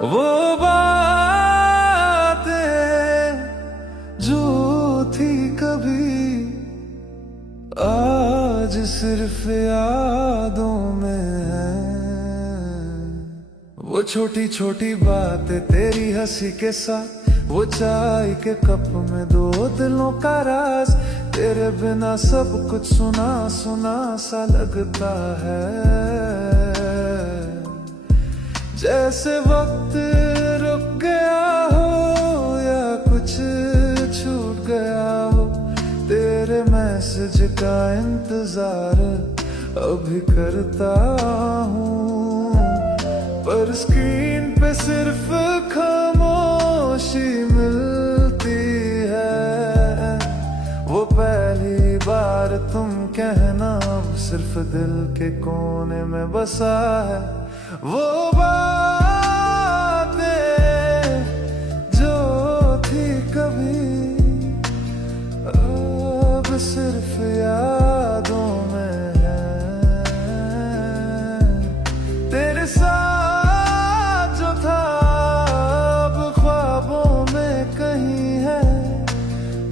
वो बातें जो थी कभी आज सिर्फ यादों में है। वो छोटी छोटी बातें तेरी हंसी के साथ, वो चाय के कप में दो दिलों का राज। तेरे बिना सब कुछ सुना सुना सा लगता है, जैसे वक्त रुक गया हो या कुछ छूट गया हो। तेरे मैसेज का इंतजार अभी करता हूँ, पर स्क्रीन पे सिर्फ खामोशी मिलती है। वो पहली बार तुम कहना अब सिर्फ दिल के कोने में बसा है। वो बातें जो थी कभी अब सिर्फ यादों में है। तेरे साथ जो था अब ख्वाबों में कहीं है।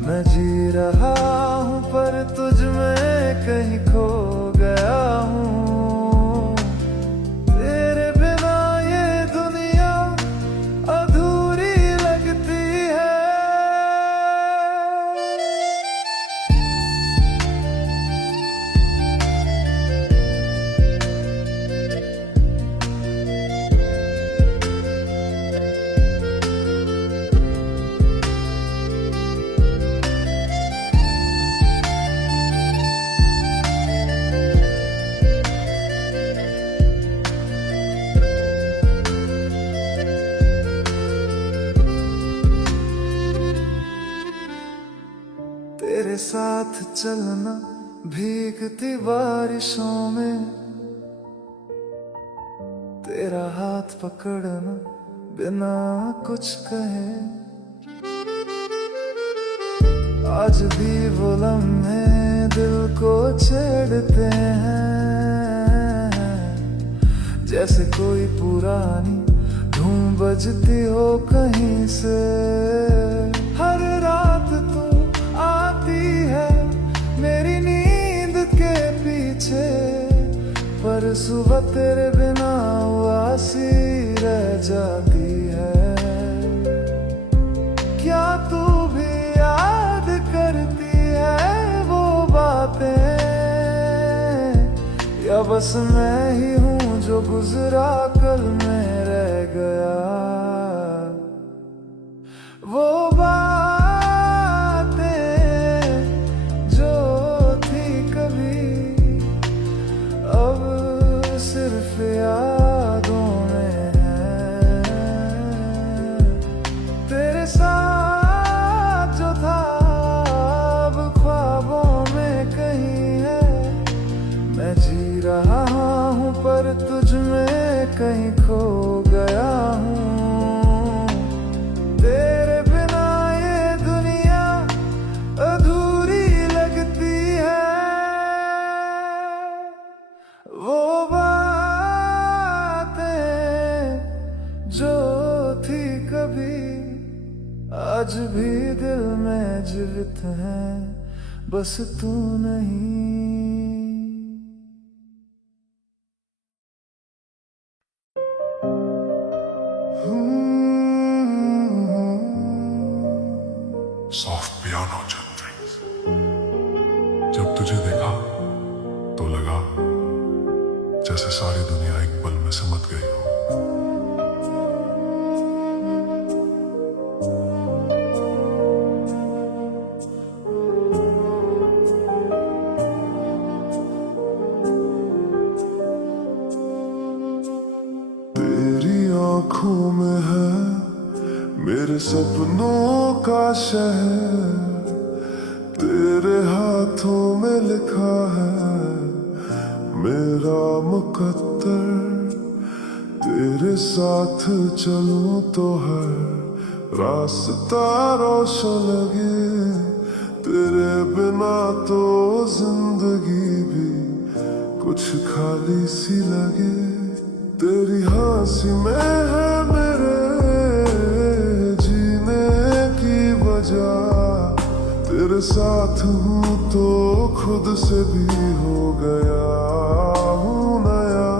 मैं जी रहा हूँ पर तुझ में कहीं खो गया हूँ। तेरे बिना ये दुनिया अधूरी लगती है। तेरे साथ चलना भीगती बारिशों में, तेरा हाथ पकड़ना बिना कुछ कहे। आज भी वो लम्हे दिल को छेड़ते हैं, जैसे कोई पुरानी धूम बजती हो कहीं से। हर रात तू आती है मेरी नींद के पीछे, पर सुबह तेरे बिना उदासी रह जाती है। क्या तू भी याद करती है वो बातें, या बस मैं ही हूँ जो गुजरा कल में रह गया। वो सिर्फ यादों में है। तेरे साथ जो था अब ख्वाबों में कहीं है। मैं जी रहा हूँ पर तुझ में कहीं खो गया हूँ। तेरे बिना ये दुनिया अधूरी लगती है। वो जो थी कभी आज भी दिल में जीवित है, बस तू नहीं। सॉफ्ट पियानो चलती, जब तुझे देखा तो लगा जैसे सारी दुनिया एक पल में सिमट गई हो। आँखों में है मेरे सपनों का शहर, तेरे हाथों में लिखा है मेरा मुकद्दर। तेरे साथ चलूं तो हर रास्ता रोशन लगे, तेरे बिना तो जिंदगी भी कुछ खाली सी लगे। तेरी हंसी में है मेरे तेरे साथ हूँ तो खुद से भी हो गया हूँ नया।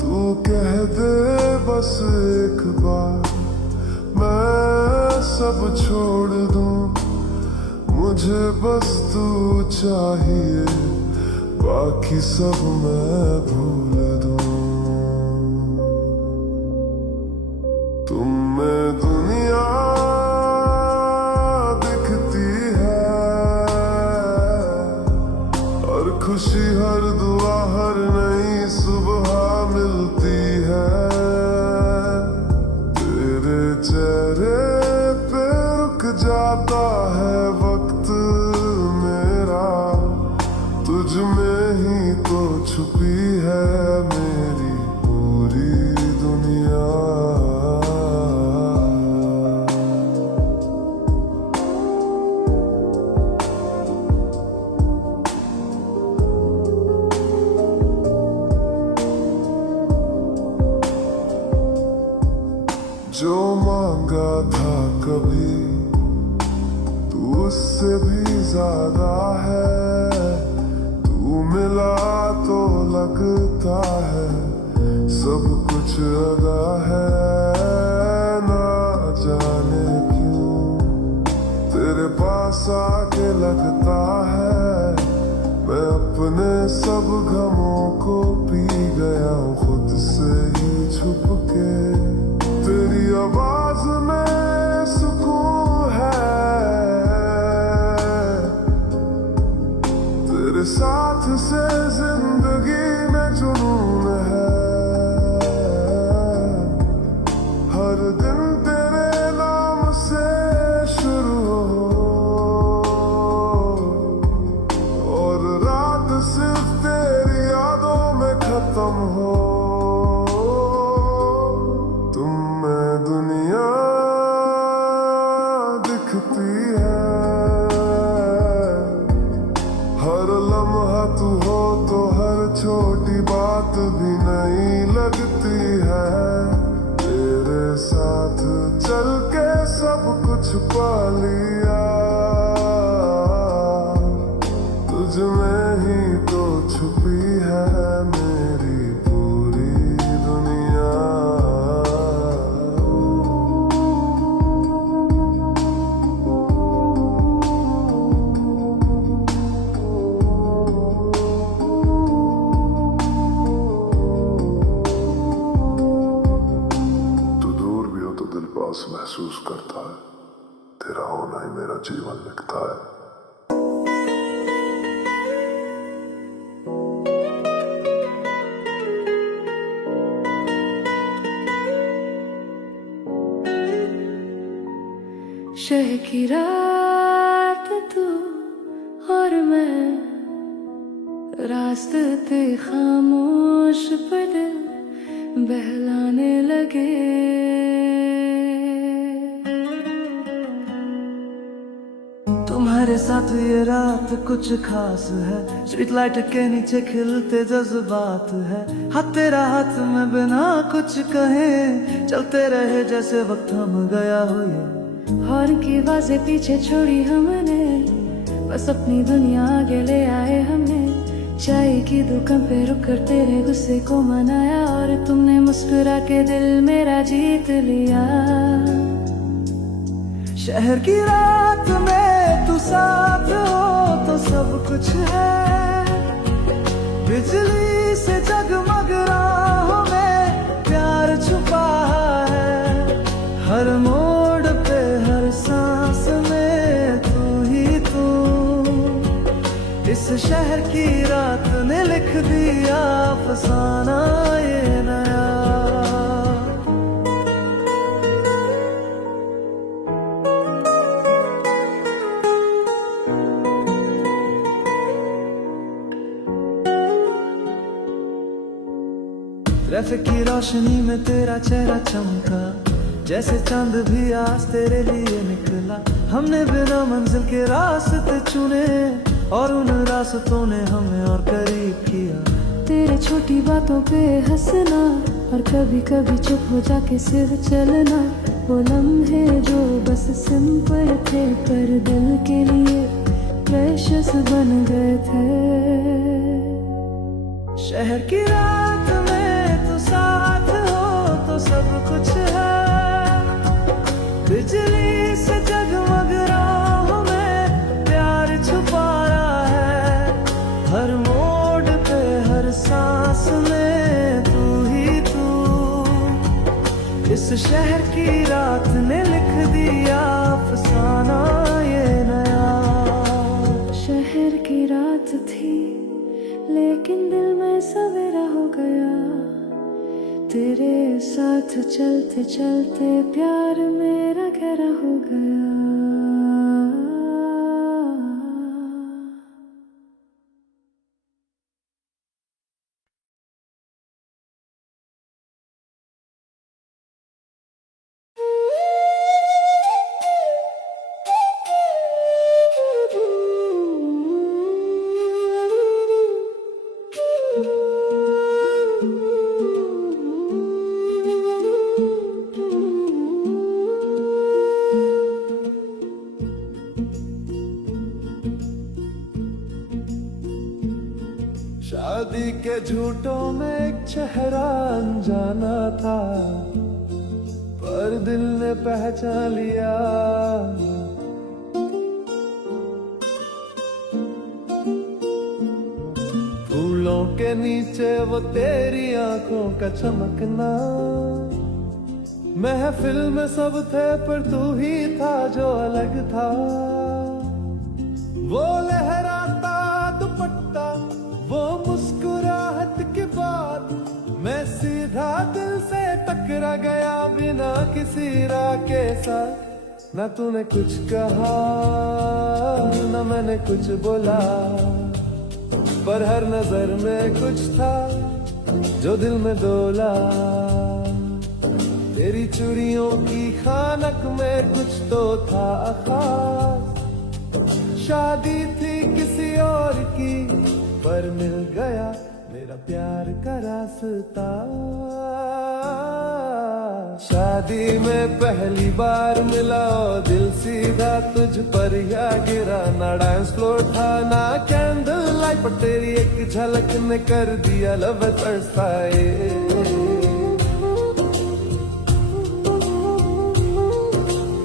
तू कह दे बस एक बार मैं सब छोड़ दूँ, मुझे बस तू चाहिए बाकी सब मैं भूल दूँ। तुम में दुनिया दिखती है और खुशी हर दुआ हर नई सुबह मिलती है। तेरे चेहरे पे रुक जाता है वक्त मेरा, तुझ में ही तो छुपी है मेरी पूरी दुनिया। जो मांगा था कभी तू उससे भी ज्यादा है, तू मिला तो लगता है सब कुछ अदा है। ना जाने क्यों तेरे पास आके लगता है मैं अपने सब गमों को पी गया हूँ खुद से ही छुप के। तेरी आवाज में सुकून है, तेरे साथ से जिंदगी में जुनून है। हर दिन तेरे नाम से शुरू हो और रात सिर्फ तेरी यादों में खत्म हो। दुनिया दिखती है हर लम्हा तू हो तो हर छोटी बात भी नहीं लगती है। तेरे साथ चल के सब कुछ पा लिया, तुझ में ही तो छुपी है मेरी पूरी दुनिया। पास महसूस करता है, तेरा होना ही मेरा जीवन लिखता है। शह की रात तू और मैं, रास्ते खामोश पर दिल बहलाने लगे। तुम्हारे साथ ये रात कुछ खास है, स्ट्रीट लाइट के नीचे खिलते जज्बात है। हाथ तेरा हाथ में बिना कुछ कहे चलते रहे जैसे वक्त थम गया हो। ये हॉर्न की आवाज़ें पीछे छोड़ी हमने, बस अपनी दुनिया आगे ले आए हमने। चाय की दुकान पे रुक कर तेरे गुस्से को मनाया और तुमने मुस्कुरा के दिल मेरा जीत लिया। शहर की रात में तू साथ हो तो सब कुछ है, बिजली से जगमग राहों में प्यार छुपा है। हर मोड़ पे हर सांस में तू ही तू, इस शहर की रात ने लिख दिया अफसाना ये नया। ट्रैफिक की रोशनी में तेरा चेहरा चमका, जैसे चांद भी आज तेरे लिए निकला। हमने बिना मंजिल के रास्ते चुने और उन रास्तों ने हमें और करीब किया। तेरे छोटी बातों पे हंसना और कभी कभी चुप हो जाके सिर्फ चलना, वो लम्हे जो बस सिंपल थे पर दिल के लिए प्रेशियस बन गए थे। शहर की रात में तू साथ हो तो सब कुछ है। बिजली से जगमग राहों में प्यार छुपा रहा है। हर मोड़ पे हर सांस में तू ही तू। इस शहर की रात ने लिख दिया अफसाना ये नया। शहर की रात थी लेकिन दिल में सवेरा हो गया। तेरे साथ चलते चलते प्यार मेरा गहरा हो गया। शादी के झूठों में एक चेहरा अनजाना था पर दिल ने पहचान लिया। फूलों के नीचे वो तेरी आंखों का चमकना। महफिल में सब थे पर तू ही था जो अलग था। वो लहराता दुपट्टा वो मुस्कुराहट के बाद मैं सीधा दिल से टकरा गया बिना किसी राह के साथ। ना तूने कुछ कहा ना मैंने कुछ बोला पर हर नजर में कुछ था जो दिल में डोला। तेरी चूड़ियों की खानक में कुछ तो था खास। शादी थी किसी और की पर मिल गया मेरा प्यार का रास्ता। शादी में पहली बार मिला और दिल सीधा तुझ पर या गिरा। ना डांस फ्लोर था ना कैंडल लाइट पर तेरी एक झलक ने कर दिया लव एट फर्स्ट साइट।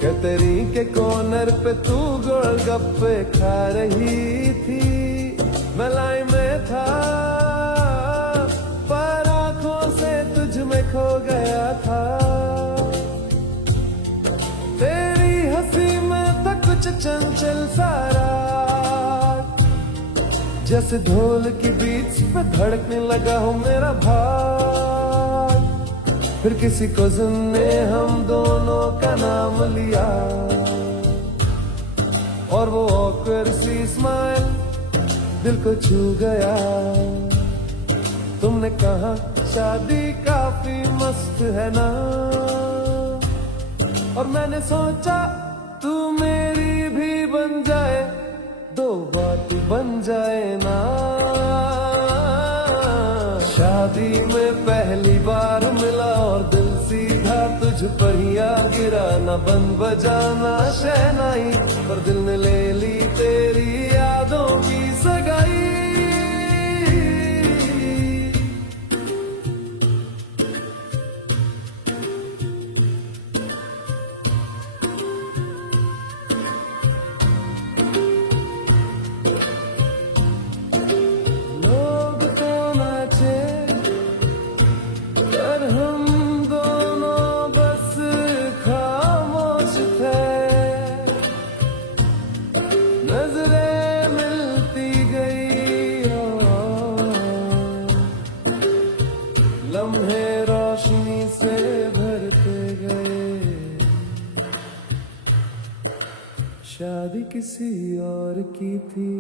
कतरी के कॉर्नर पे तू गोलगप्पे खा रही थी। मलाई में था पर आंखों से तुझ में खो गया था। तेरी हंसी में था कुछ चंचल सारा जैसे ढोल की बीच पे धड़कने लगा हो मेरा भाग। फिर किसी कज़न ने हम दोनों का नाम लिया और वो ऑकवर्ड सी स्माइल दिल को छू गया। तुमने कहा शादी काफी मस्त है ना और मैंने सोचा तू मेरी भी बन जाए। दो बात बन जाए ना। शादी में पहली बार मिला और दिल सीधा तुझ पर ही आ गिरा। ना बन बजाना शहनाई पर दिल ने ले ली तेरी यादों की सगाई। लोग तो नाचे पर हम दोनों बस खामोश थे। नजरें मिलती गई और लम्हे रोशनी से भरते गए। शादी किसी और की थी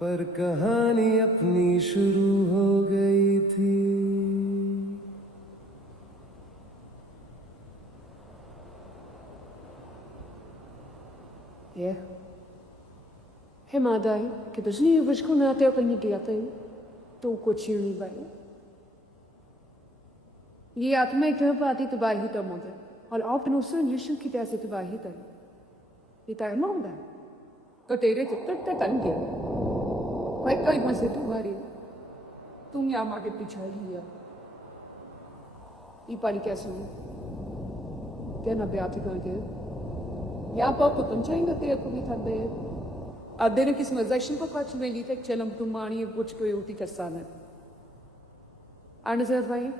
पर कहानी अपनी शुरू हो गई थी। É. É madai, que das nivas com até o canhete tem. Tu o cochilo bem. ये आत्मा एक पाती तबाही तो मुझे और आप नोसो लिशन की तैसे तबाही तो ये तार माउंड है तो तेरे चित्तर तक तन गया मैं कई मसे तुम्हारी तुम यहाँ मागे पीछे लिया ये पानी कैसे हो क्या ना ब्याह कर दे यहाँ पर तुम चाहिए तेरे को भी था दे अदेर किस मजाशन को काच में ली तक चलम तुम मानी कुछ कोई होती कसान है आनसर भाई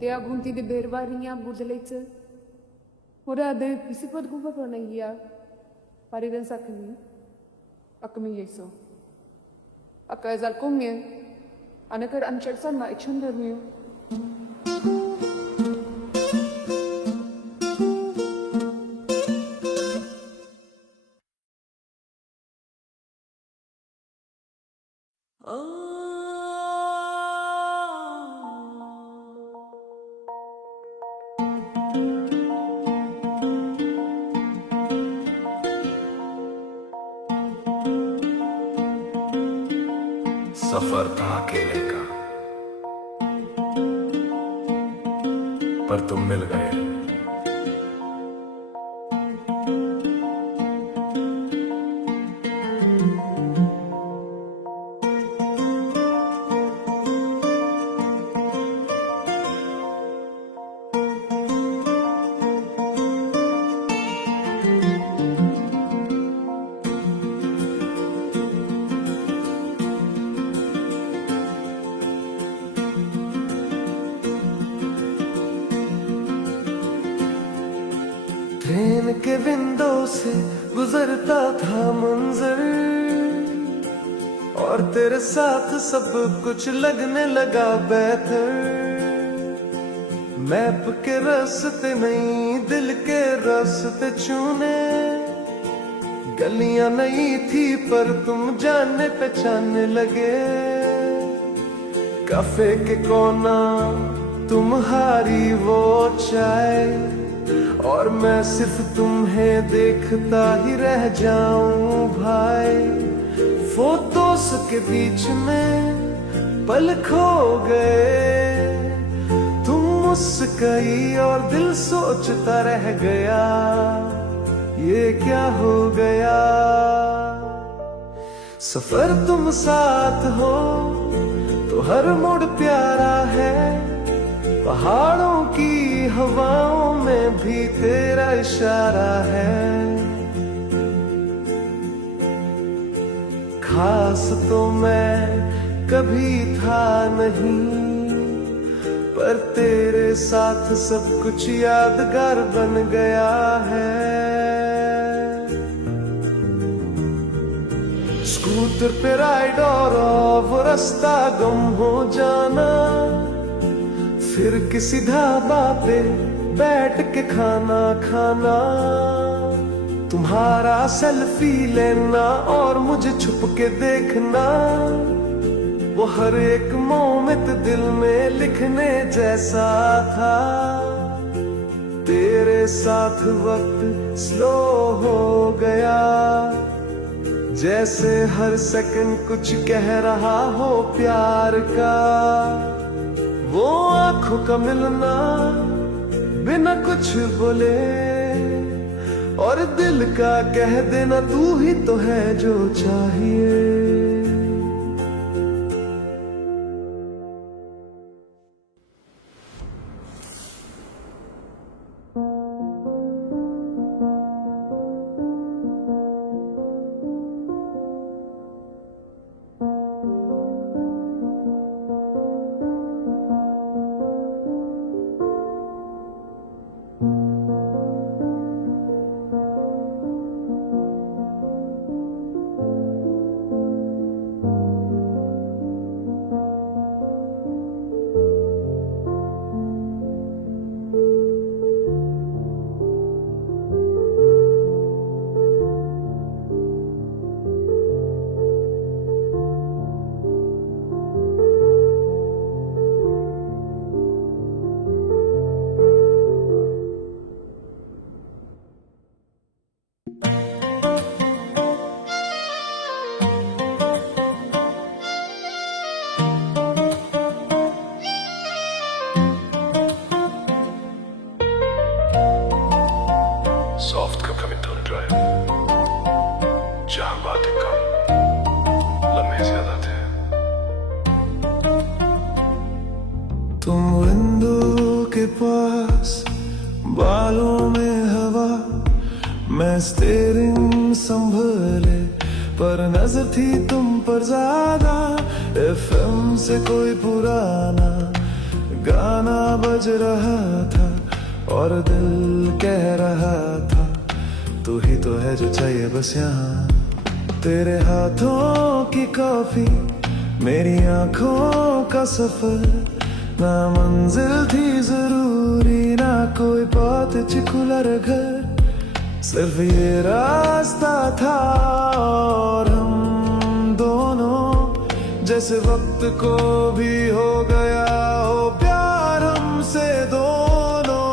ते आप घूमती दे बेरवारी आप बुझलेच और अदे किसी पर गुफा पर नहीं गया परिदन सकनी अकमी ये सो अकायज़ार कुम्य अनकर अंचर्सन ना इच्छुंदर में सफर था अकेले का, पर तुम मिल गए। ट्रेन के विंडो से गुजरता था मंजर और तेरे साथ सब कुछ लगने लगा बेहतर। मैप के रास्ते नहीं दिल के रास्ते चुने, गलियां नहीं थी पर तुम जाने पहचानने लगे। कैफे के कोना तुम्हारी वो चाय और मैं सिर्फ तुम्हें देखता ही रह जाऊं भाई। फोटोस के बीच में पल खो गए, तुम मुस्कुराई और दिल सोचता रह गया ये क्या हो गया। सफर तुम साथ हो तो हर मोड़ प्यारा है, पहाड़ों की हवाओं में भी तेरा इशारा है। खास तो मैं कभी था नहीं, पर तेरे साथ सब कुछ यादगार बन गया है। स्कूटर पे राइड और वो रास्ता गम हो जाना, फिर किसी ढाबा पे बैठ के खाना खाना, तुम्हारा सेल्फी लेना और मुझे छुप के देखना, वो हर एक मोमेंट दिल में लिखने जैसा था। तेरे साथ वक्त स्लो हो गया, जैसे हर सेकंड कुछ कह रहा हो प्यार का। वो आंखों का मिलना बिना कुछ बोले और दिल का कह देना तू ही तो है जो चाहिए। soft coming down dry. जहाँ बातें कम लम्हे ज्यादा थे. तुम विंडो के पास, बालों में हवा, मैं स्टीयरिंग संभले, पर नजर थी तुम पर ज्यादा. एफएम से कोई पुराना गाना बज रहा था और दिल कह रहा था तू ही तो है जो चाहिए बस यहाँ. तेरे हाथों की कॉफी, मेरी आंखों का सफर, ना मंजिल थी जरूरी, ना कोई बात चिकुलर घर. सिर्फ ये रास्ता था और हम दोनों, जैसे वक्त को भी हो गया हो प्यार हमसे दोनों.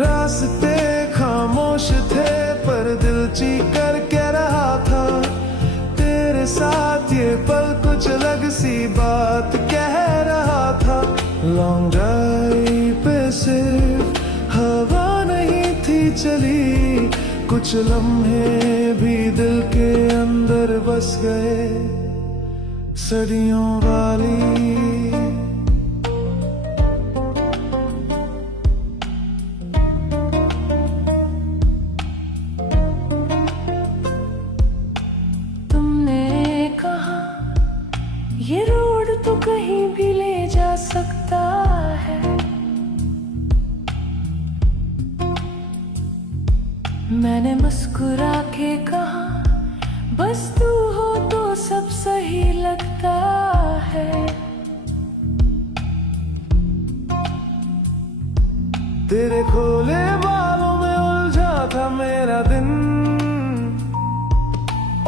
रास्ते खामोश थे पर दिल चीख कर कह रहा था तेरे साथ ये पल कुछ अलग सी बात कह रहा था. लॉन्ग ड्राइव पे सिर्फ हवा नहीं थी चली, कुछ लम्हे भी दिल के अंदर बस गए सदियों वाली. तुमने कहा ये रोड तो कहीं भी ले जा सकता है, मैंने मुस्कुरा के कहा बस तू हो तो सब सही लगता है. तेरे खोले बालों में उलझा था मेरा दिन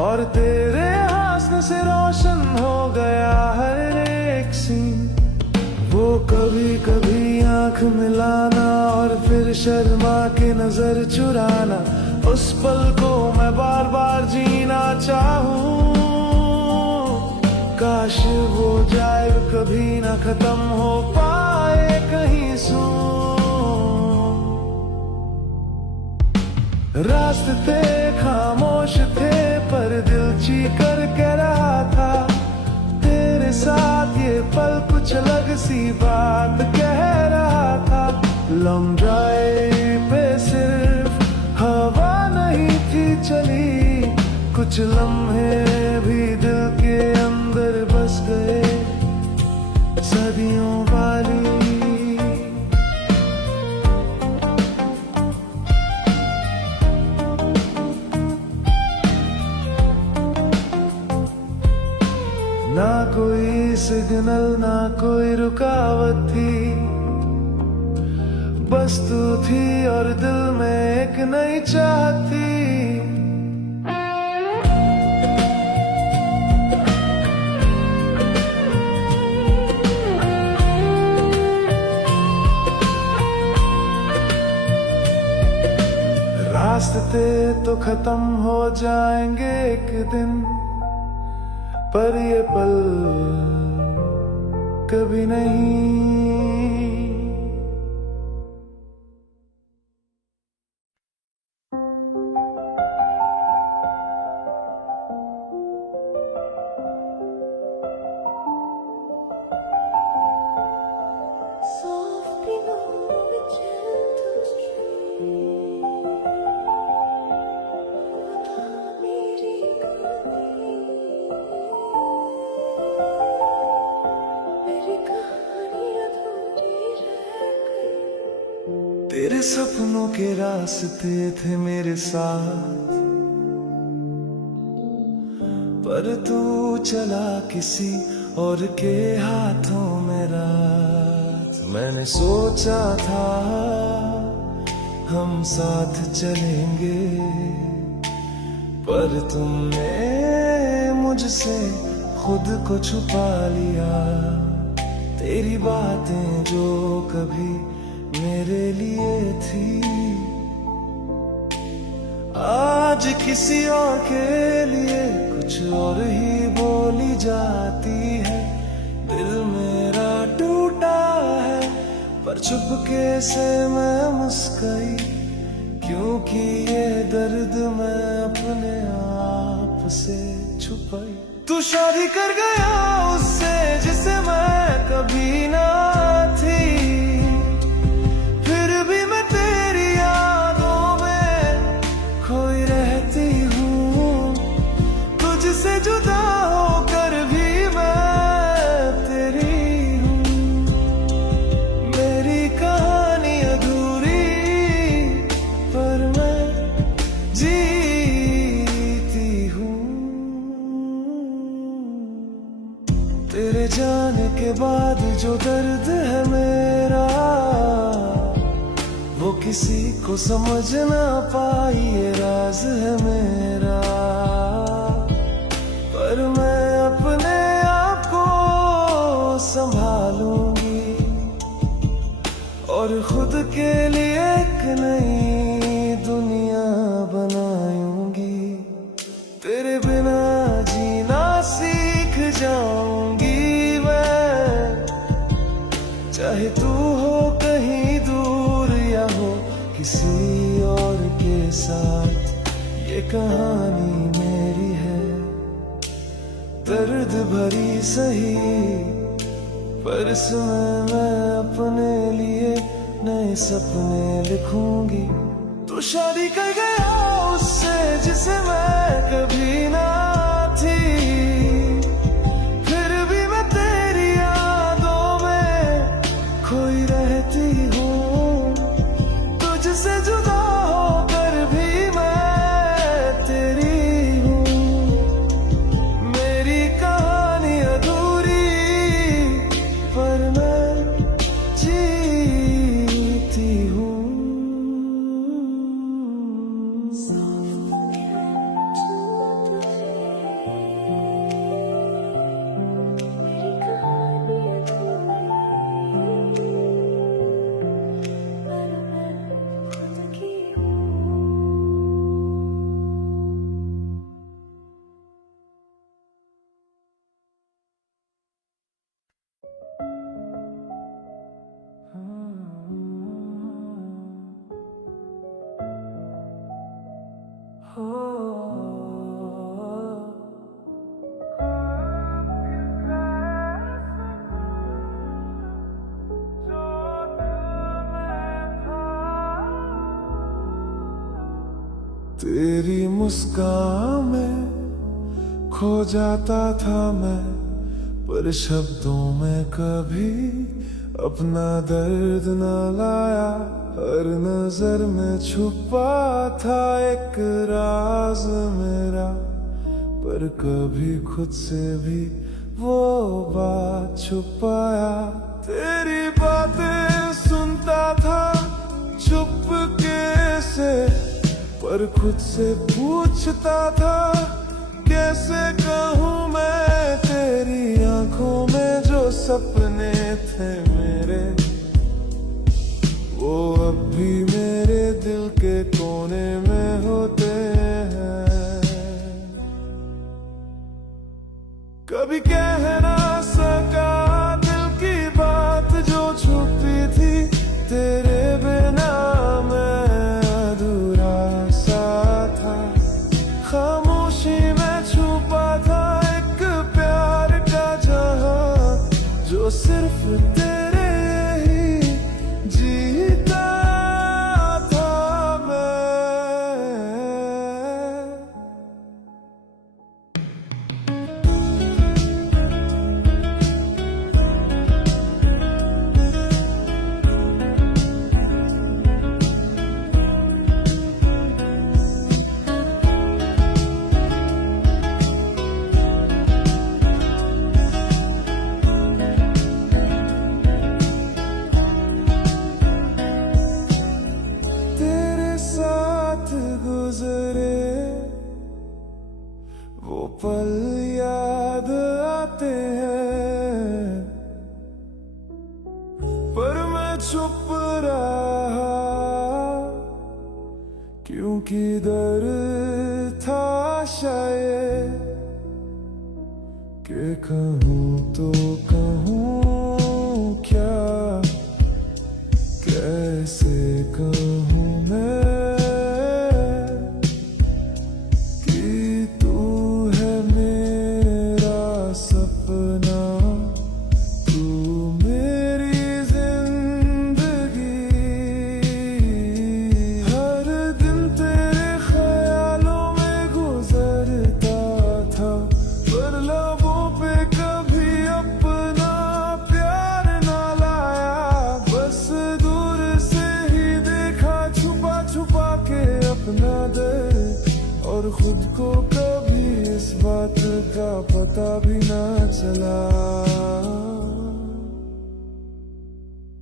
और तेरे हंसने से रोशन हो गया हर एक सीन. वो कभी कभी आंख मिलाना और फिर शर्मा के नजर चुराना, उस पल को मैं बार बार जीना चाहूं. काश वो जाए कभी ना खत्म हो पाए कहीं सू. रास्ते खामोश थे पर दिल चीख कर कह रहा था तेरे साथ ये पल कुछ अलग सी बात कह रहा था. लॉन्ग ड्राइव पे सिर्फ हवा नहीं थी चली, कुछ लम्हे भी दिल के अंदर बस गए सदियों वाली. ना कोई सिग्नल ना कोई रुकावट थी, बस तू थी और दिल में एक नई चाहत थी. रास्ते तो खत्म हो जाएंगे एक दिन, पर ये पल कभी नहीं. Softly move a gentle stream, मेरी कहानी अधूरी रह गई. तेरे सपनों के रास्ते थे मेरे साथ, पर तू चला किसी और के हाथों में रात. मैंने सोचा था हम साथ चलेंगे, पर तुमने मुझसे खुद को छुपा लिया. तेरी बातें जो कभी मेरे लिए थी, आज किसी और के लिए कुछ और ही बोली जाती है. दिल मेरा टूटा है पर और चुपके से मैं मुस्काई, क्योंकि ये दर्द मैं अपने आप से छुपाई। तू शादी कर गया उससे जिसे मैं कभी ना थी, फिर भी मैं तेरी यादों में खोई रहती हूँ। तुझसे जुदा होकर भी मैं तेरी हूँ। मेरी कहानी अधूरी पर मैं जीती हूँ। तेरे जाने के बाद जो दर्द है मेरा, वो किसी को समझ ना पाई, ये राज है मेरा। पर मैं अपने आप को संभालूंगी और खुद के लिए एक नई दुनिया बनाऊंगी। तेरे बिना जीना सीख जाऊंगी मैं, चाहे तू हो कहीं दूर या हो किसी और के साथ। ये कहानी मेरी है, दर्द भरी सही, पर इसमें मैं अपने लिए नए सपने लिखूंगी। तू शादी कर गया उससे जिसे मैं कभी ना थी, फिर भी मैं तेरी यादों में खोई रहती हूँ। तुझसे जुदा होकर भी मैं तेरी हूँ। मेरी कहानी अधूरी पर मैं जीती हूँ। तेरी मुस्कान में खो जाता था मैं, पर शब्दों में कभी अपना दर्द न लाया। हर नजर में छुपा था एक राज मेरा, पर कभी खुद से भी वो बात छुपाया। तेरी बातें सुनता था चुपके से, पर खुद से पूछता था कैसे कहूँ मैं। तेरी आंखों में जो सपने थे मेरे, वो अब भी मेरे दिल के कोने में होते हैं। कभी कह ना सका दिल की बात जो छुपी थी, तेरे बिना मैं अधूरा सा था। खामोशी में छुपा था एक प्यार का जहां, जो सिर्फ तेरे ही जीता था मैं। गुजरे वो पल याद आते हैं, पर मैं चुप रहा क्योंकि दर्द था शायद कि कहूँ तो कहूँ क्या।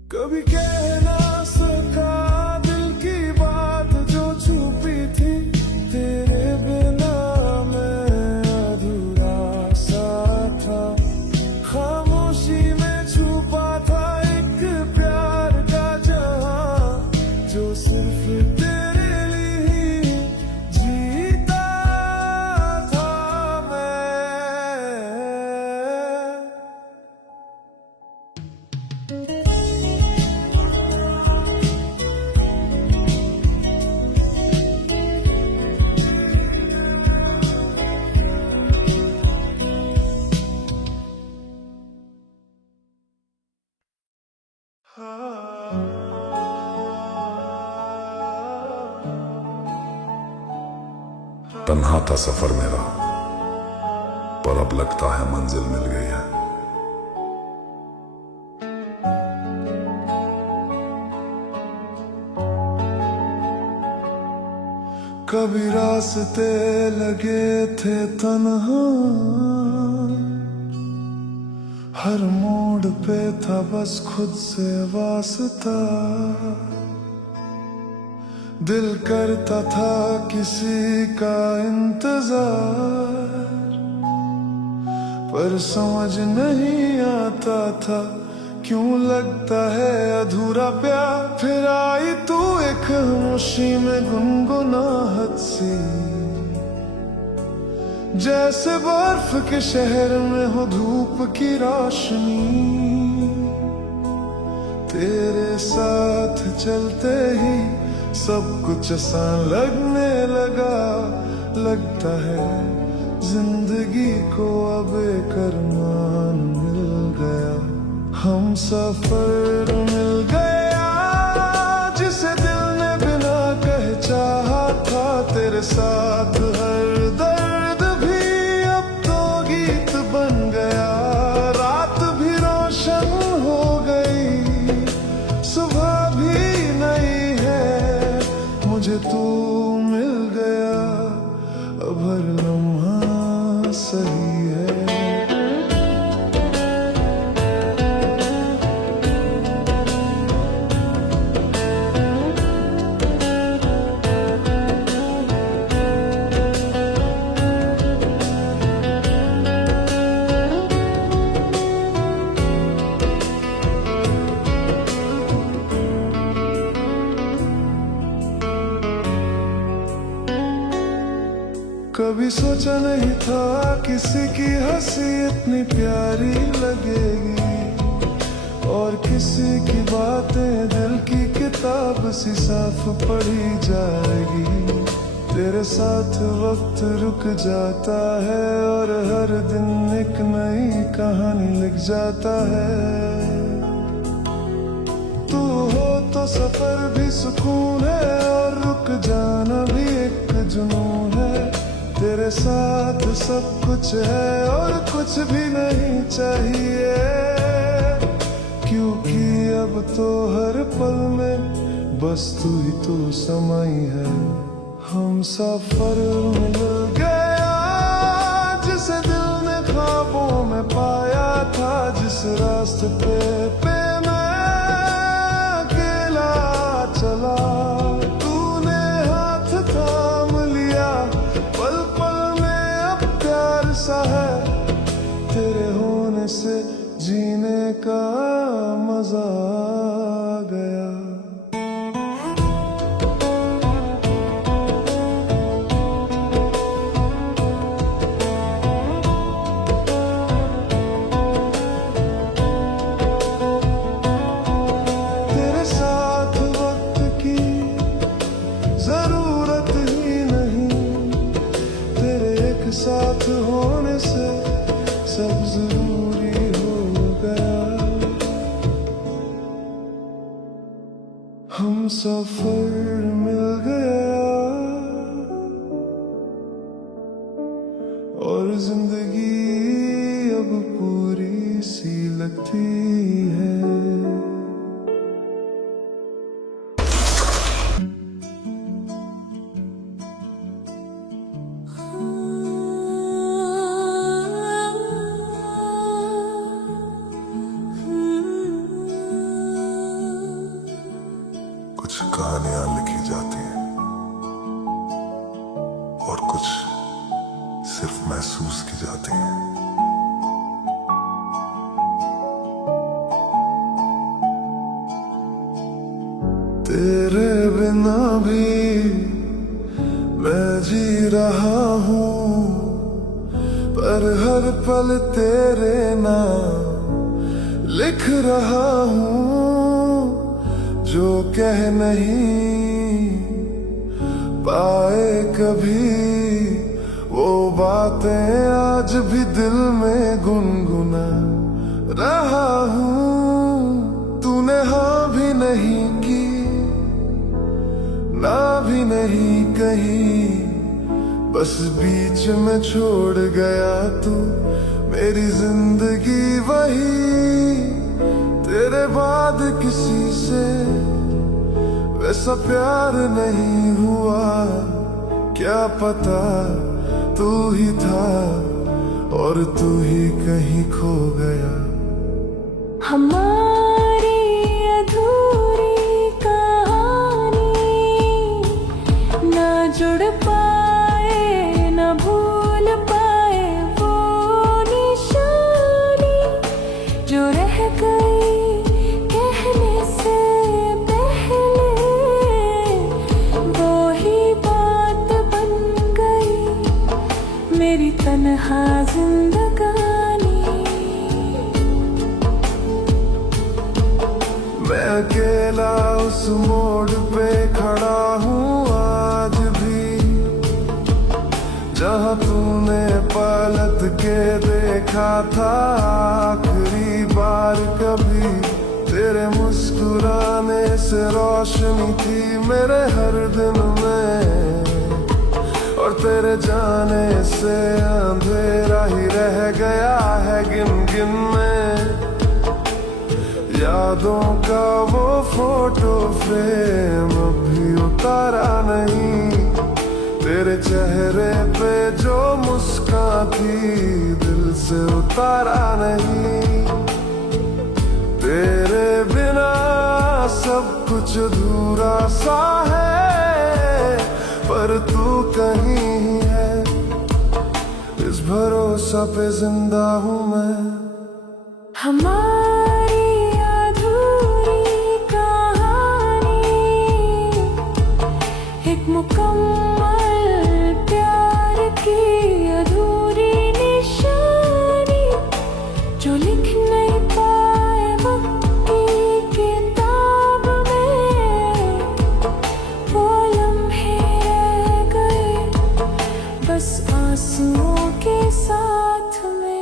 कभी कह ना सका दिल की बात जो छुपी थी, तेरे बिना मैं अधूरा सा था। खामोशी में छुपा था एक प्यार का जहां, जो सिर्फ तेरे लिए ही जीता था मैं। तन्हा था सफर मेरा, पर अब लगता है मंजिल मिल गई है। कभी रास्ते लगे थे तन्हा, हर मोड़ पे था बस खुद से वास्ता। दिल करता था किसी का इंतजार, पर समझ नहीं आता था क्यों लगता है अधूरा प्यार। फिर आई तू एक खामोशी में गुनगुनाहट सी, जैसे बर्फ के शहर में हो धूप की रोशनी। तेरे साथ चलते ही सब कुछ आसान लगने लगा। लगता है जिंदगी को अब एक अरमान मिल गया। हम सफर मिल गया जिसे दिल ने बिना कहे चाहा था। तेरे साथ हर दर्द भी अब तो गीत बन गया। रात भी रोशन हो गई, सुबह भी नई है। मुझे तू मिल गया, अब हर लम्हा सही है। कभी सोचा नहीं था किसी की हंसी इतनी प्यारी लगेगी, और किसी की बातें दिल की किताब सी साफ पढ़ी जाएगी। तेरे साथ वक्त रुक जाता है और हर दिन एक नई कहानी लिख जाता है। तू हो तो सफर भी सुकून है और रुक जाना भी एक जुनून है। तेरे साथ सब कुछ है और कुछ भी नहीं चाहिए, क्योंकि अब तो हर पल में बस तू ही तू समाई है। हम सफर मिल गया जिसे दिल ने ख्वाबों में पाया था। जिस रास्ते पे मैं अकेला चला, तूने हाथ थाम लिया। पल पल में अब प्यार सा है, तेरे होने से जीने का मजा आ गया। तेरे साथ वक्त की जरूरत ही नहीं, तेरे एक साथ होने से सब जरूरी हो गया। हम सफर मिल गया और जिंदगी अब पूरी सी लगती है। कहानियां लिखी जाती हैं और कुछ सिर्फ महसूस की जाती हैं। तेरे बिना भी मैं जी रहा हूँ, पर हर पल तेरे नाम लिख रहा हूँ। जो कह नहीं पाए कभी वो बातें आज भी दिल में गुनगुना रहा हूँ। तूने हाँ भी नहीं की, ना भी नहीं कही, बस बीच में छोड़ गया तू मेरी जिंदगी वही। तेरे बाद किसी से वैसा प्यार नहीं हुआ, क्या पता तू ही था और तू ही कहीं खो गया। हमारी अधूरी कहानी ना जुड़ पाए, ना भूल पाए वो निशानी जो रह गई कहने से पहले। वो ही बात बन गई मेरी तन्हा जिंदगानी। मैं अकेला उस मोड़ पे खड़ा हूँ आज भी, जहाँ तूने पलट के देखा था आखिरी बार कभी। तेरे मुस्कुराने से रोशनी थी मेरे हर दिन में, और तेरे जाने से अंधेरा ही रह गया है गिन गिन में। यादों का वो फोटो फ्रेम अभी उतारा नहीं, तेरे चेहरे पे जो मुस्कान थी दिल से उतारा नहीं। तेरे बिना सब कुछ अधूरा सा है, पर तू कहीं है, इस भरोसा पे जिंदा हूँ मैं। हमारी अधूरी कहानी एक मुकम्मल प्यार की अधूरी निशानी जो लिख नहीं पाए वक्त की किताब में। वो लम्हे रह गए बस आंसुओं के साथ में।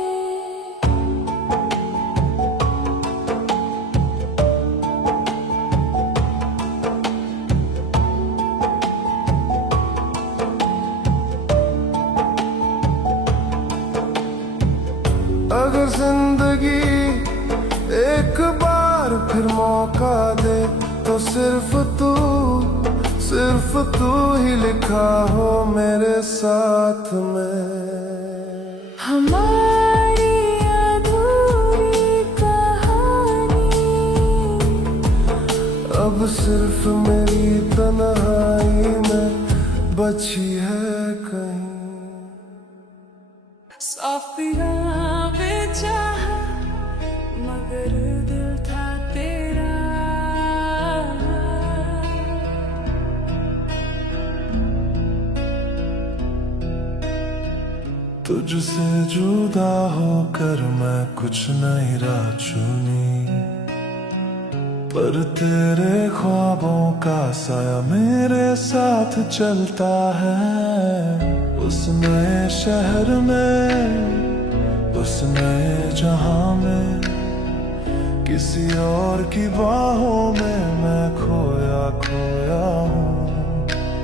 अगर जिंदगी एक बार फिर मौका दे तो सिर्फ तू ही लिखा हो मेरे साथ में। हमारी अधूरी कहानी अब सिर्फ मेरी तन्हाई में बची है कहीं। साफिया बेचाहा मगर दिल था तेरा। तुझसे जुदा होकर मैं कुछ नहीं रहा चुनी, पर तेरे ख्वाबों का साया मेरे साथ चलता है। उस नए शहर में, उस नए जहां में, किसी और की बाहों में मैं खोया खोया हूँ।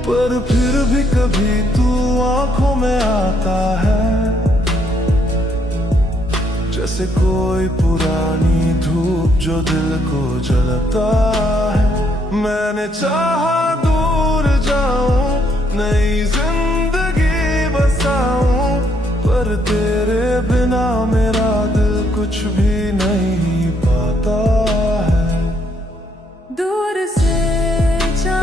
पर फिर भी कभी तू आंखों में आता है, जैसे कोई पुरानी धूप जो दिल को जलता है। मैंने चाहा दूर जाऊं, नई जिंदगी बसाऊं, पर तेरे बिना मेरा दिल कुछ भी नहीं पाता है। दूर से जा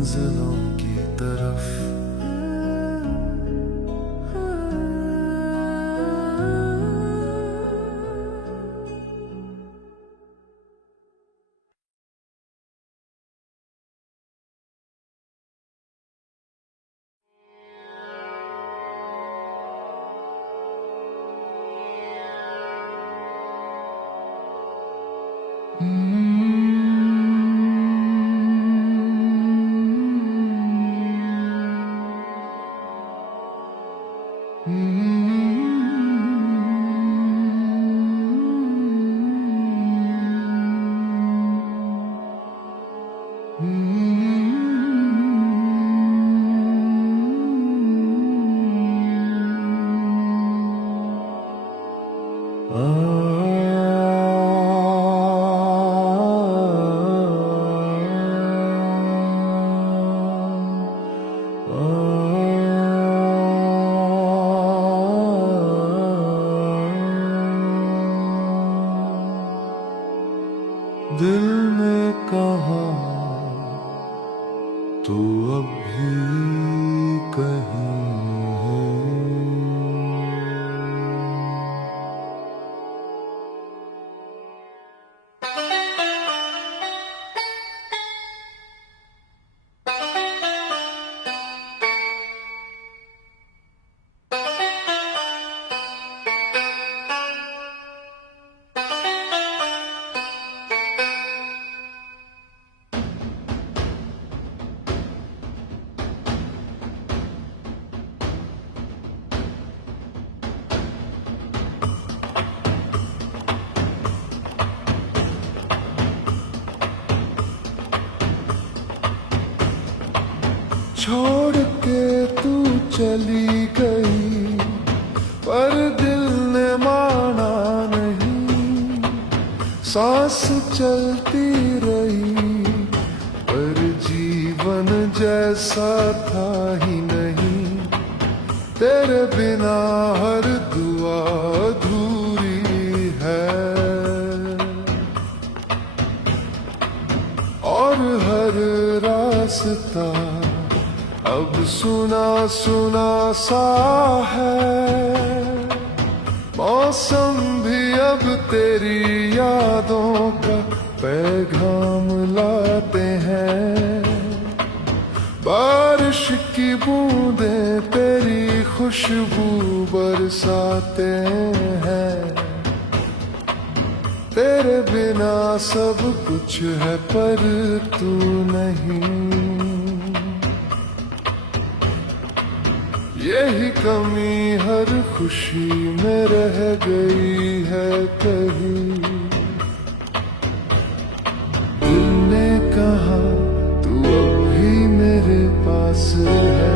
मंजिलों की तरफ। दिल में कहा तू अब भी कहीं है। छोड़ के तू चली गई पर दिल ने माना नहीं। सांस चलती रही पर जीवन जैसा था ही नहीं। तेरे बिना हर दुआ अधूरी है और हर रास्ता अब सुना सुना सा है। मौसम भी अब तेरी यादों का पैगाम लाते हैं। बारिश की बूंदें तेरी खुशबू बरसाते हैं। तेरे बिना सब कुछ है पर तू नहीं। यही कमी हर खुशी में रह गई है कहीं। दिल ने कहा तू अब भी मेरे पास है।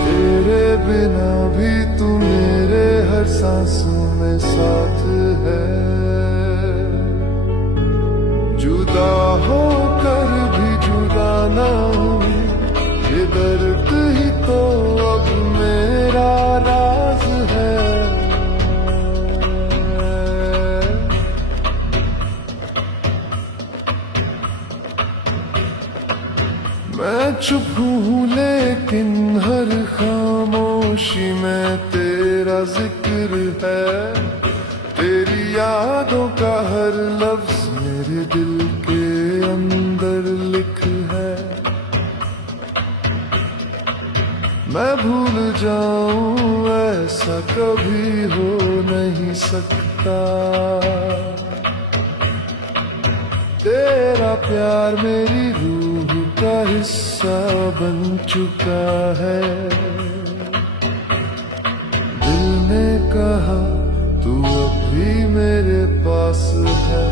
तेरे बिना भी तू मेरे हर सांसों में साथ है। जुदा होकर भी जुदा ना हूँ, ये दर्द ही तो अब मेरा राज है। मैं चुप हूँ लेकिन हर खामोशी में तेरा जिक्र है। तेरी यादों का हर लफ्ज मेरे दिल के अंदर लिख है। मैं भूल जाऊं ऐसा कभी हो नहीं सकता। तेरा प्यार मेरी रूह का हिस्सा बन चुका है। दिल ने कहा तू अब भी मेरे पास है।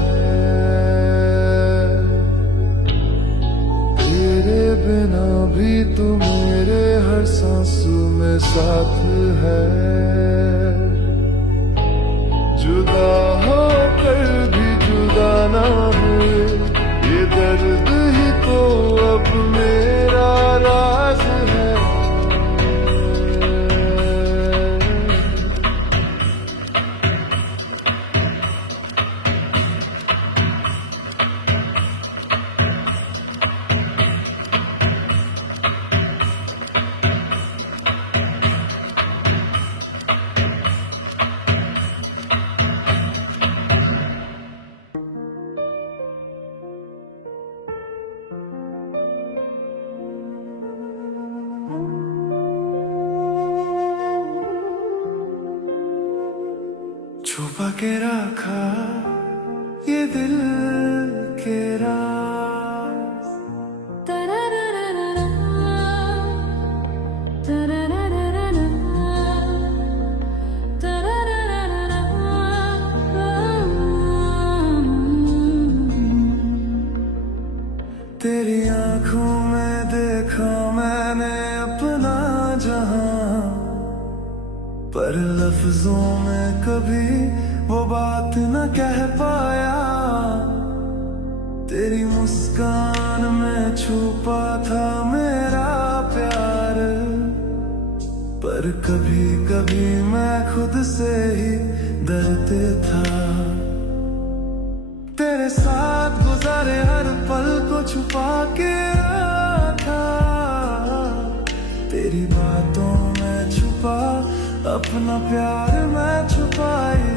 तेरे बिना भी तू मेरे हर सांसों में साथ है। जुदा होकर भी जुदा ना हुए, ये दर्द ही तो अब मेरा राज है। के रखा ये दिल के राज। तररररररा, तररररररा, तररररररा। तेरी आंखों में देखा मैंने अपना जहां, पर लफ्जों में कभी वो बात न कह पाया। तेरी मुस्कान में छुपा था मेरा प्यार, पर कभी कभी मैं खुद से ही डरते था। तेरे साथ गुजारे हर पल को छुपा के रखा, तेरी बातों में छुपा अपना प्यार मैं छुपाई,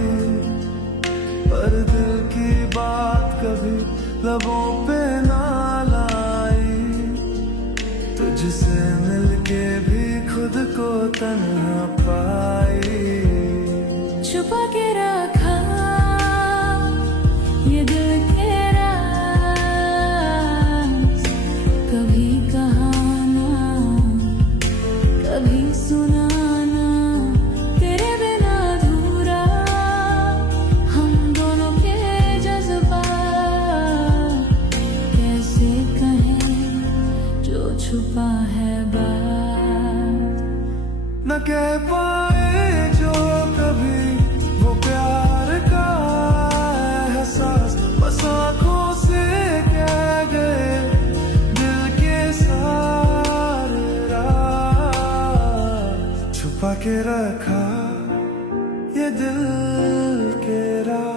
पर दिल की बात कभी लबों पे ना लाई। तुझसे मिलके भी खुद को तन्हा पाई। छुपा के रखा ये दिल के राज, कभी कहा ना कभी सुना ना, तेरे बिना अधूरा हम दोनों के जज्बात, कैसे कहें जो छुपा है बात। न कह पाए जो कभी वो प्यार का एहसास, बस आंखों से कह गए दिल के सारे राज। छुपा के रखा ये दिल के राज।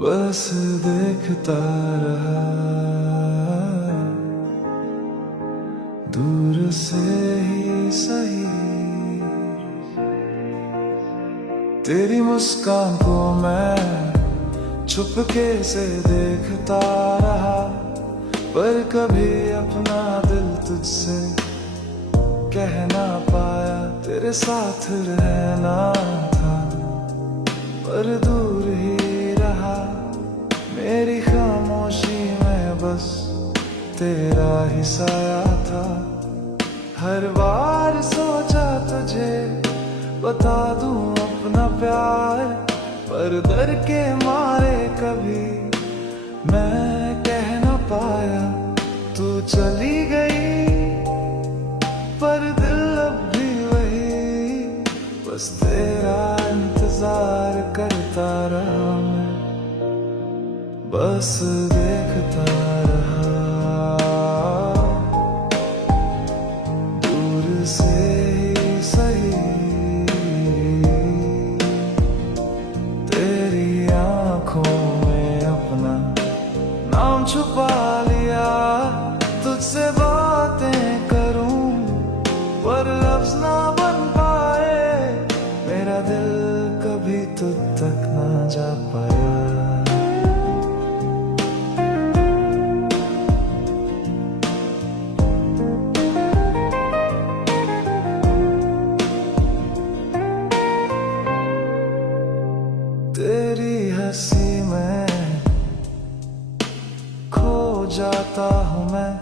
बस देखता रहा दूर से ही सही, तेरी मुस्कान को मैं चुपके से देखता रहा, पर कभी अपना दिल तुझसे कह ना पाया। तेरे साथ रहना था पर दूर ही रहा, मेरी खामोशी में बस तेरा ही साया था। हर बार सोचा तुझे बता दूं अपना प्यार, पर डर के मारे कभी मैं कह ना पाया। तू चली गई पर दिल अब भी वही, बस तेरा इंतजार करता रहा मैं, बस देखता रहा दूर से ही सही। तेरी आंखों में अपना नाम छुपा लिया, तुझसे बातें करूं पर लफ्ज ना बन पाए, मेरा दिल कभी तुझ तक ना जा पाया। तेरी हंसी में खो जाता हूँ मैं,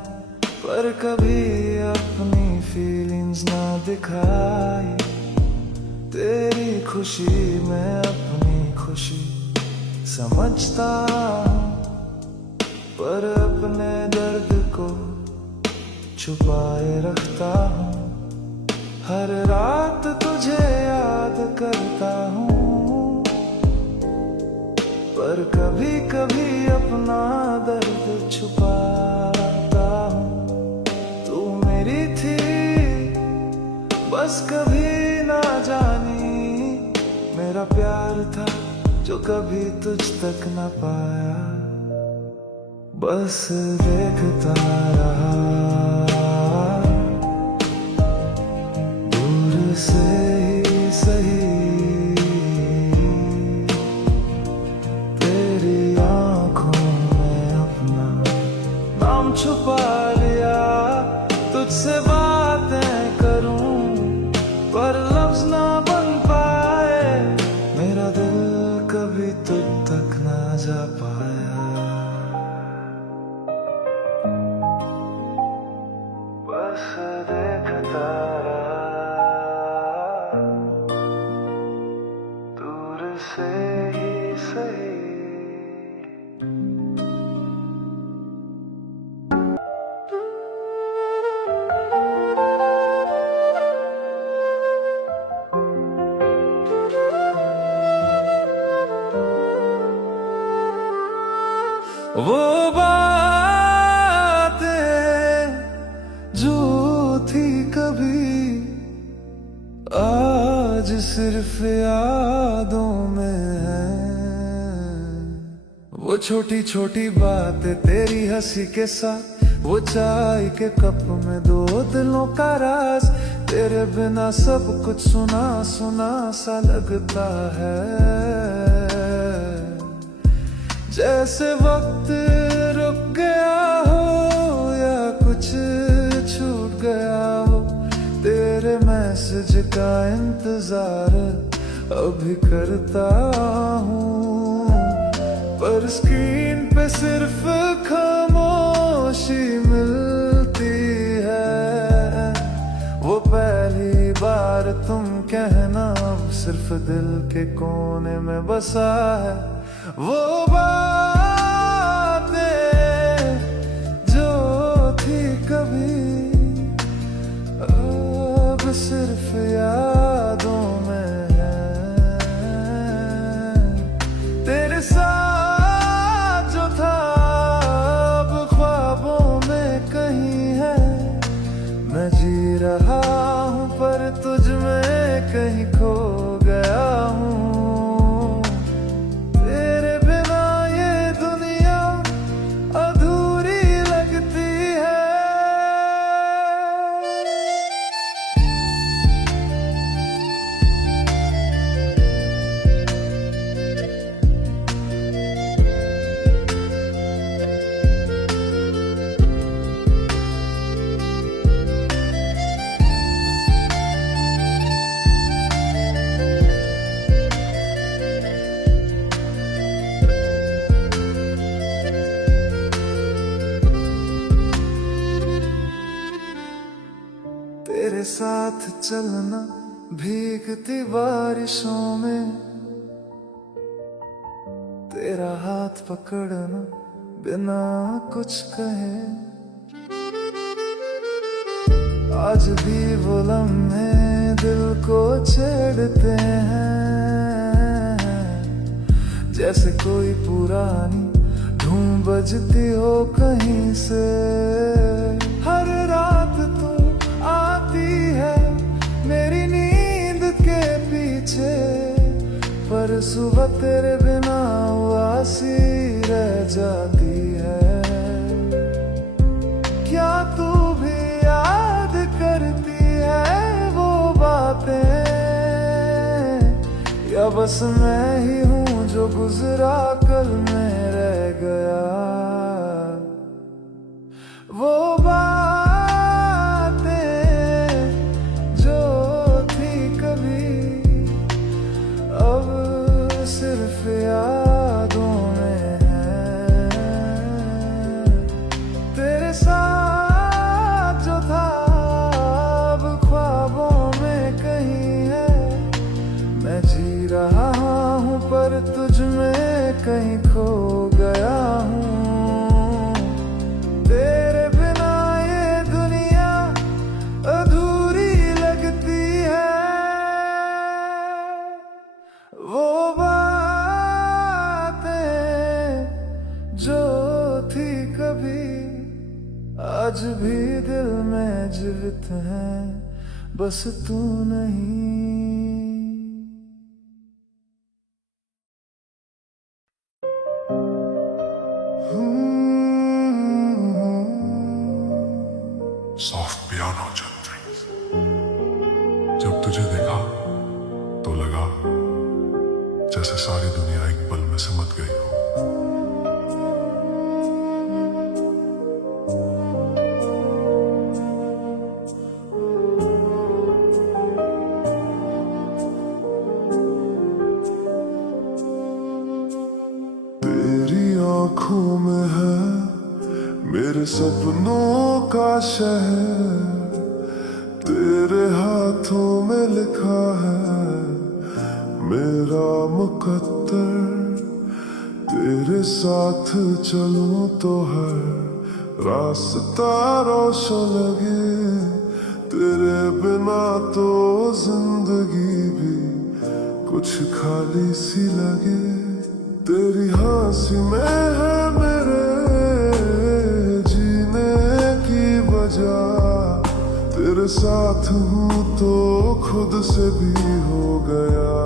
पर कभी अपनी फीलिंग्स ना दिखाई। तेरी खुशी में अपनी खुशी समझता हूँ, पर अपने दर्द को छुपाए रखता हूँ। हर रात तुझे याद करता हूँ, पर कभी कभी अपना दर्द छुपाता हूँ। तू मेरी थी बस कभी ना जानी, मेरा प्यार था जो कभी तुझ तक न पाया, बस देखता रहा दूर से ही सही। तेरी आंखों में अपना नाम छुपा लिया, तुझसे बातें करूं पर लफ्ज ना बन पाए, मेरा दिल कभी तुझ तक ना जा पाया। बस देखता रहा दूर से ही सही। वो बातें जो थी कभी आज सिर्फ यादों में है। वो छोटी छोटी बातें तेरी हंसी के साथ, वो चाय के कप में दो दिलों का राज, तेरे बिना सब कुछ सुना सुना सा लगता है। जैसे वक्त रुक गया हो या कुछ छूट गया हो, तेरे मैसेज का इंतजार अभी करता हूँ, पर स्क्रीन पे सिर्फ खामोशी मिलती है। वो पहली बार तुम कहना अब सिर्फ दिल के कोने में बसा है। वो बातें जो थी कभी अब सिर्फ यादों में है। तेरे साथ जो था अब ख्वाबों में कहीं है, मैं जी रहा हूँ पर तुझ में कहीं खो गया हूँ। तेरे साथ चलना भीगती बारिशों में, तेरा हाथ पकड़ना बिना कुछ कहे, आज भी वो लम्हे दिल को छेड़ते हैं। जैसे कोई पुरानी धूम बजती हो कहीं से, हर रात तू आती है मेरी नींद के पीछे, पर सुबह तेरे बिना उदासी रह जाती है। क्या तू भी याद करती है वो बातें, या बस मैं ही हूँ जो गुजरा कल में रह गया। वो सिर्फ यादों में है। तेरे साथ जो था अब ख्वाबों में कहीं है, मैं जी रहा हूँ पर तुझ में कहीं खो गया हूँ। तेरे बिना ये दुनिया अधूरी लगती है। वो जो थी कभी आज भी दिल में जीवित है, बस तू नहीं। Soft piano चंद्री। जब तुझे देखा तो लगा जैसे सारी दुनिया एक पल में सिमट गई हो। तेरी आंखों में है मेरे सपनों का शहर, तेरे हाथों में लिखा है मेरा मुकद्दर। तेरे साथ चलूं तो हर रास्ता रोशन लगे, तेरे बिना तो जिंदगी भी कुछ खाली सी लगे। तेरी हंसी में है मेरे जीने की वजह, तेरे साथ हूँ तो खुद से भी हो गया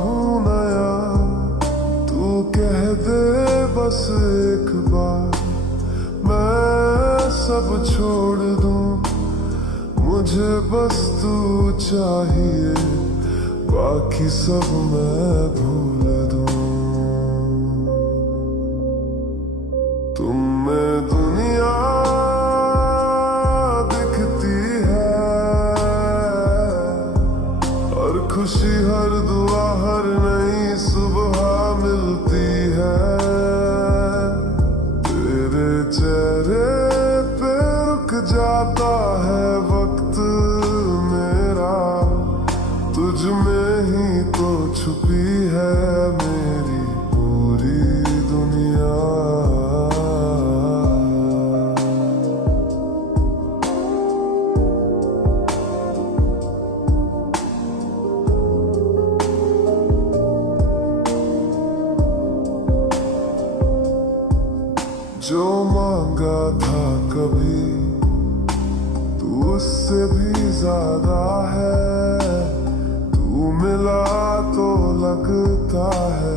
हूँ नया। तू कह दे बस एक बार मैं सब छोड़ दूँ, मुझे बस तू चाहिए बाकी सब मैं भूल दूँ। तुम में दुनिया दिखती है, हर खुशी हर दुआ हर नई सुबह मिलती है। तेरे चेहरे पे रुक जाता है वक्त मेरा, तुझ में ही तो छुपी है मेरी पूरी दुनिया। जो मांगा था कभी तू उससे भी ज्यादा है, तू मिला तो लगता है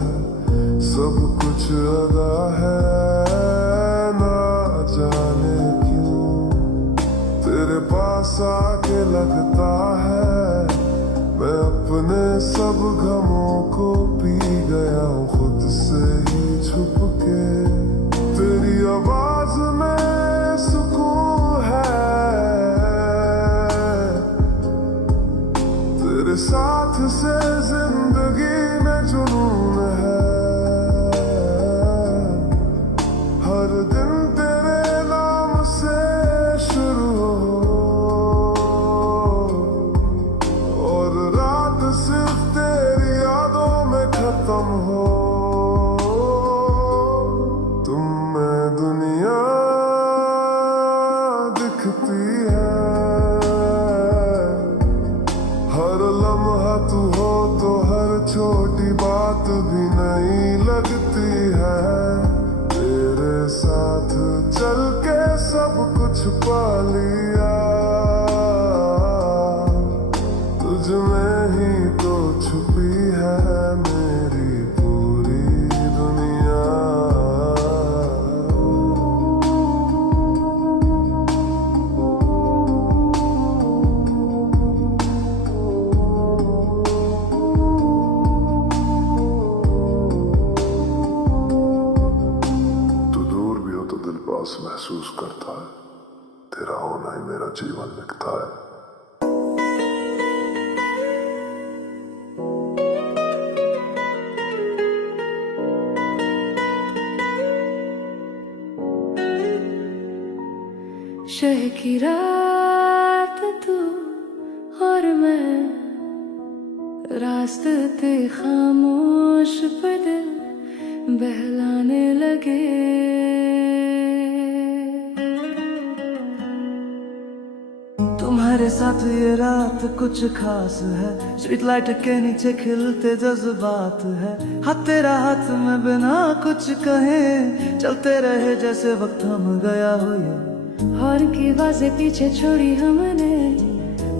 सब कुछ अदा है। ना जाने क्यों तेरे पास आके लगता है मैं अपने सब गमों को पी गया हूँ खुद से ही छुप के। तेरी आवाज में सुकून है, तेरे साथ से जिंदगी में जुनून है। हर दिन तेरे नाम से शुरू हो और रात सिर्फ तेरी यादों में खत्म हो। दुनिया दिखती है, हर लम्हा तू हो तो हर छोटी बात भी नहीं लगती है। तेरे साथ चल के सब कुछ पा लिया, तुझ में ही तो छुपी है मेरी पूरी दुनिया। महसूस करता है तेरा होना ही मेरा जीवन लिखता है। शह की रात तू और मैं, रास्ते खामोश पे दिल बहलाने लगे। तुम्हारे साथ ये रात कुछ खास है, स्ट्रीट लाइट के नीचे खिलते जज्बात है। हाथ तेरा हाथ में बिना कुछ कहे चलते रहे जैसे वक्त थम गया हो। ये हॉर्न की आवाजें पीछे छोड़ी हमने,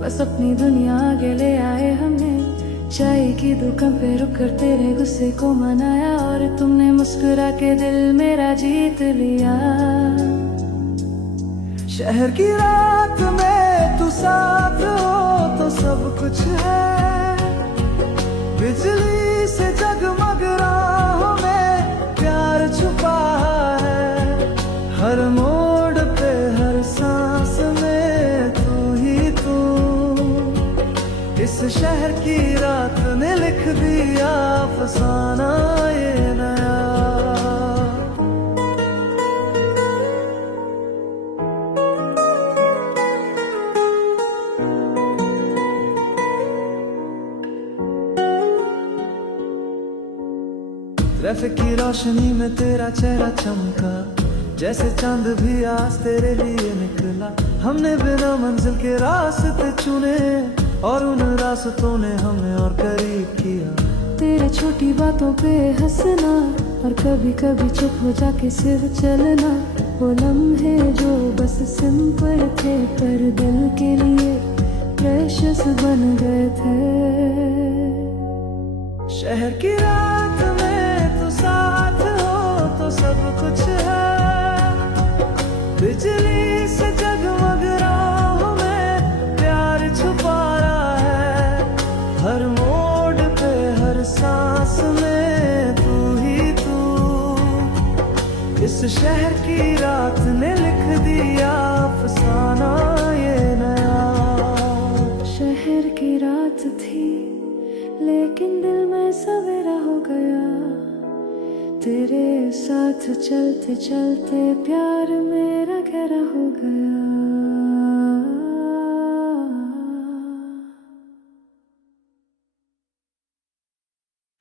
बस अपनी दुनिया आगे ले आए हमने। चाय की दुकान पे रुक कर तेरे गुस्से को मनाया और तुमने मुस्कुरा के दिल मेरा जीत लिया। शहर की रात में तू साथ हो तो सब कुछ है। बिजली से जगमग राहों में प्यार छुपा है। हर मोड़ पे हर सांस में तू ही तू। इस शहर की रात ने लिख दिया अफसाना ये नया। ट्रैफिक की रोशनी में तेरा चेहरा चमका, जैसे चांद भी आज तेरे लिए निकला। हमने बिना मंजिल के रास्ते चुने और उन रास्तों ने हमें और करीब किया। तेरे छोटी बातों पे हंसना और कभी कभी चुप हो जाके सिर्फ चलना, वो लम्हे जो बस सिंपल थे पर दिल के लिए प्रेशियस बन गए थे। शहर की रात में तू साथ हो तो सब कुछ है। बिजली से जगमग राहों में प्यार छुपा रहा है। हर मोड़ पे हर सांस में तू ही तू। इस शहर की रात ने लिख दिया अफसाना ये नया। शहर की रात थी लेकिन दिल में सवेरा हो गया। तेरे साथ चलते चलते प्यार मेरा गहरा हो गया।